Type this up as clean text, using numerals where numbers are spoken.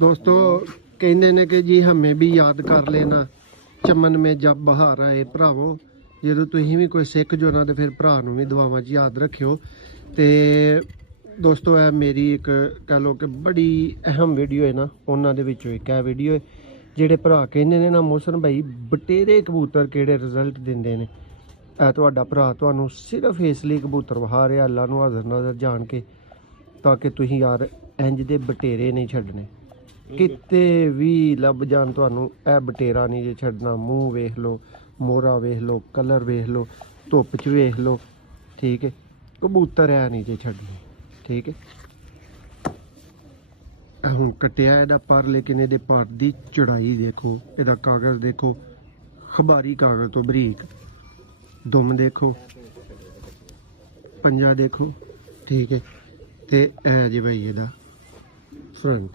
दोस्तों कहते ने कि जी हमें भी याद कर लेना चमन में जब बहार आए भरावो जो तुम भी कोई सिख जो ना तो फिर भरा भी दुआवां च याद रखियो। तो दोस्तों है मेरी एक कह लो कि बड़ी अहम वीडियो है ना, उन्होंने एक है वीडियो है जेडे भरा कहते ने ना मोहसन भाई बटेरे कबूतर केड़े रिजल्ट देंदे ने। ऐ तुहाडा भरा तुहानू सिर्फ इसलिए कबूतर वहा रहा अल्लाह नू हाज़र नाज़र जान के ताकि तुसीं यार इंज दे बटेरे नहीं छड्डने किते भी लभ जान तुहानू ए बटेरा नहीं जे छड्डना। मूँह वेख लो, मोहरा वेख लो, कलर वेख लो, धुप च वेख लो, ठीक है कबूतर है नहीं जे छड्डने, ठीक है। हुण कटिया इहदा पर लेकिन इहदे पर दी चौड़ाई देखो, इहदा कागज़ देखो, खबारी कागज़ तो बरीक, दुम देखो, पंजा देखो, ठीक है। ते ऐ जी भाई इहदा फ्रंट